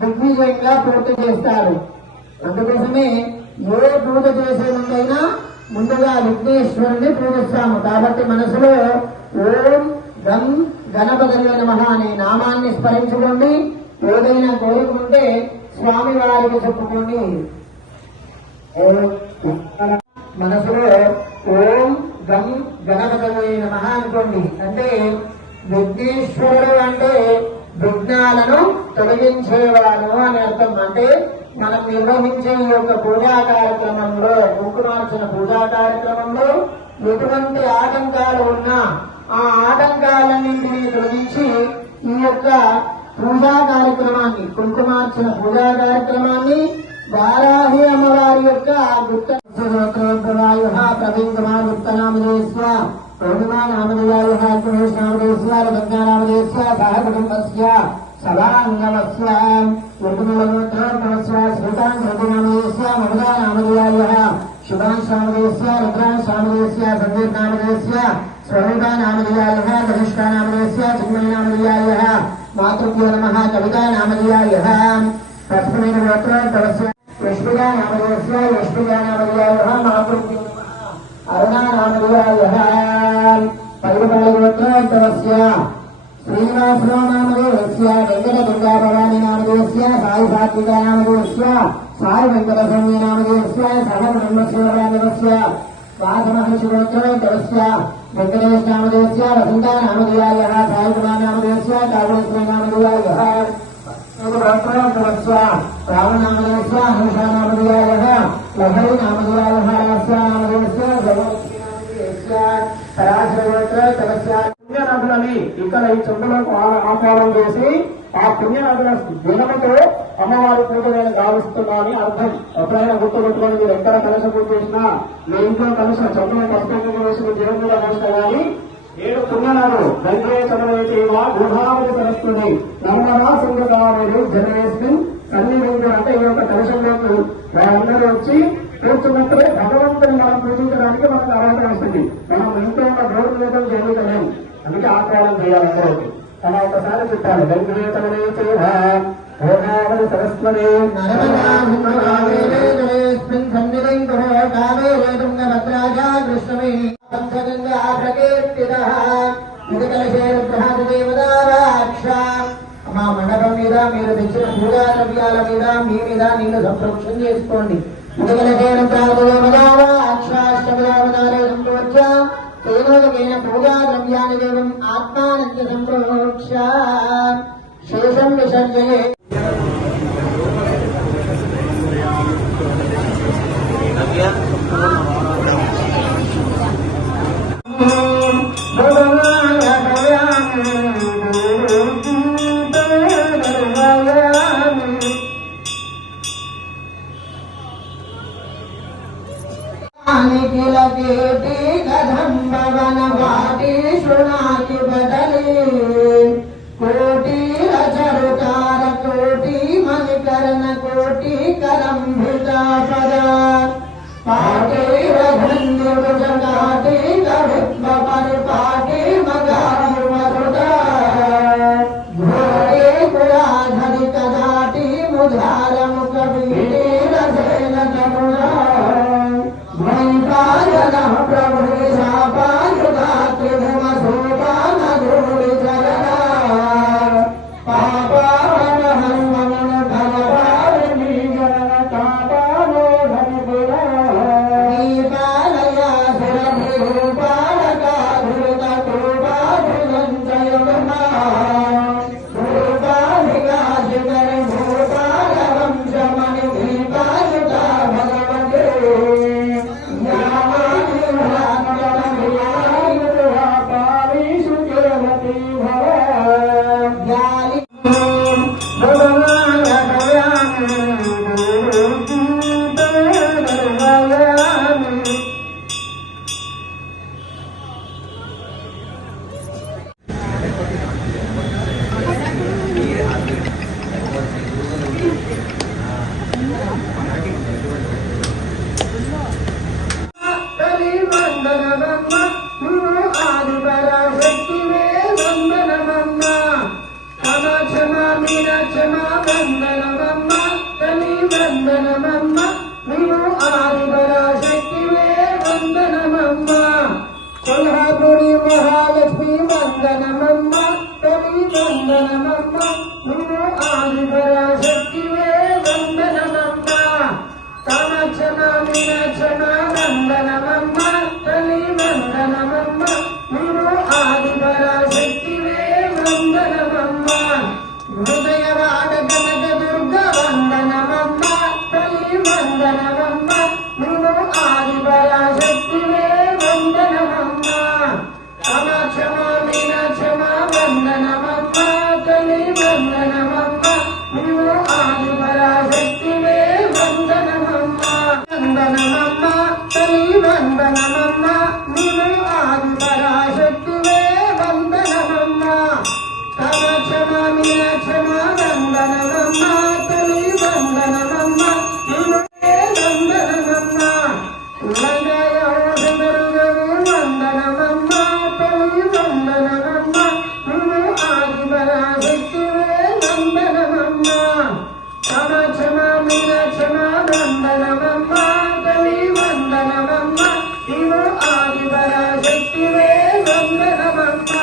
దిగ్విజయంగా పూర్తి చేస్తారు. అందుకోసమే ఏ పూజ చేసే ముందైనా ముందుగా విఘ్నేశ్వరుని పూజిస్తాము. కాబట్టి మనసులో ఓం గం గణపతయే నమః అనే నామాన్ని స్మరించుకోండి. ఏదైనా కోరుకుంటే స్వామి వారికి చెప్పుకోండి. మనసులో ఓం గం గణపతయే నమః అనుకోండి. అంటే విఘ్నేశ్వరుడు అంటే విఘ్నాలను తొలగించేవాడు అని అర్థం. అంటే మనం నిర్వహించే ఈ యొక్క పూజా కార్యక్రమంలో, కుంకుమార్చన పూజా కార్యక్రమంలో ఎటువంటి ఆటంకాలు ఉన్నా ఆ ఆటంకాలన్నింటినీ తొలగించి ఈ యొక్క పూజా కార్యక్రమాన్ని, కుంకుమార్చన పూజా కార్యక్రమాన్ని వారాహి అమ్మవారి యొక్క గుప్త ప్రవీణ్ కుమార్ గుప్త నామదేశ్వ పూర్ణిమా నామదేయాయ గణేష్ నామదేశ్వ రత్నా నామదేశ్వ సహ కుటుంబస్య సభాంగమస్య ఋతుమలగోత్రోద్భవస్య శ్రీకాంత్ నామదేశ్వ మమతా నామదేయాయ శుభాంశ్ నామదేశ్వ రుద్రాంశ్ నామదేశ్య సందీప్ నామదేశ్య స్వరూపా నామదేయాయ కనిష్ఠా నామదేశ్య చిన్మయ నామదేయాయ మాతృభ్యో నమః కవితా నామదేయాయ తస్మై గోత్రోద్భవస్య యష్మిగా నామదేశ్వ యష్మిగా నామదేయాయ మాతృభ్యో అరుణా నామదేయాయ పరిగోత్రోద్భవస్య శ్రీనివాసరావు నామదేవస్య వెంకట దుర్గా భవాని నామదేవస్య సాయి సాత్విక నామదేవస్య సాయి వెంకట స్వామి నామదేవస్య సహ బ్రహ్మశివరామదేవస్య వాసమహర్షి గోత్రోద్భవస్య వెంకటేశ్ నామదేవస్య వసంత నామదేయాయ సాయి కుమార్ నామదేవస్య కాళేశ్వర నామదేయాయ గోత్రోద్భవస్య రామ నామదేవస్య హంస నామదేయాయ లహరి నామదేయాయ నామదేవస్య పుణ్యనదులని ఇక్కడ ఈ చెంబులకు ఆహ్వానం చేసి ఆ పుణ్యనదుల దినముతో అమ్మవారి పూజలను గావిస్తున్నామని అర్థం. ఎప్పుడైనా గుర్తుపెట్టుకొని మీరు ఎక్కడ కలశ పూజ చేసినా మీ ఇంట్లో కలశ చెంబులో పసుపు వేసి జీవం మీద కలిసిన కానీ 7 పుణ్యనదులు వెంకటేశ్వరైతే గృహావతి కలుస్తుంది. నమ్మరా సింగకారుడు జనవేస్మిన్ సన్నిధించు అంటే ఈ యొక్క కలశంలోకి వాళ్ళందరూ వచ్చి కూర్చున్నప్పుడే భగవంతుని మనం పూజించడానికి మనకు అవకాశం వస్తుంది. మనం ఇంట్లో ఉన్న రోడ్డు మీద జరుగుతలేము. అందుకే ఆహ్వానం చేయాలి అందరికీ. అలా ఒకసారి చెప్పాలి వెంకటేశ్వరే గోదావరి సరస్వతి మా మండపం మీద మీరు తెచ్చిన పూజా ద్రవ్యాల మీద మీ మీద నీళ్లు సంరక్షణ చేసుకోండి. పూజా ద్రవ్యాన్ని దేవం ఆత్మానంద సంప్రోక్ష శేషం విసర్జయే. शृणाति बदले कोटि रजरुकार कोटि मणिकर्ण कोटि करंभिता पदा पाटे रघुन्य जगाते कवित्व परिपाटे मगाधि मरुदा घोरे पुराधरि कदाति मुधार मुख बीटे रसेन करुणा भयंकायनः प्रभु క్షమా వందనమమ్మ తల్లి వందనమమ్మ నీవు ఆదిపరాశక్తివే వందనమమ్మ కొల్హాపురి మహాలక్ష్మి వందనమమ్మ తల్లి వందనమమ్మ నీవు ఆదిపరాశక్తివే వందనమమ్మ కామాక్షమా మీనాక్షమా వందనమమ్మ తల్లి వందనమమ్మ నీవు ఆదిపరాశక్తివే వందనమమ్మ హృదయవాడ కనక దుర్గ వందనమమ్మ తల్లి వందనమమ్మ నీవు ఆదిపరాశక్తివే వందనమమ్మ కామాక్షమా మీనాక్షమా వందనమమ్మ తల్లి వందనమమ్మ నీవు ఆదిపరాశక్తివే వందనమమ్మ వందనమమ్మ తల్లి వందనమమ్మ నీవు ఆదిపరాశక్తివే వందనమమ్మ కామాక్షమా మీనాక్షమా వందనమమ్మ తల్లి వందనమమ్మ నీవు వందనమమ్మ ఉల్లంఘయ ఔషధరుగని వందనమమ్మ తల్లి వందనమమ్మ నీవు ఆదిపరాశక్తివే వందనమమ్మ కామాక్షమా మీనాక్షమా వందనమమ్మ తల్లి వందనమమ్మ నీవు ఆదిపరాశక్తివే వందనమమ్మ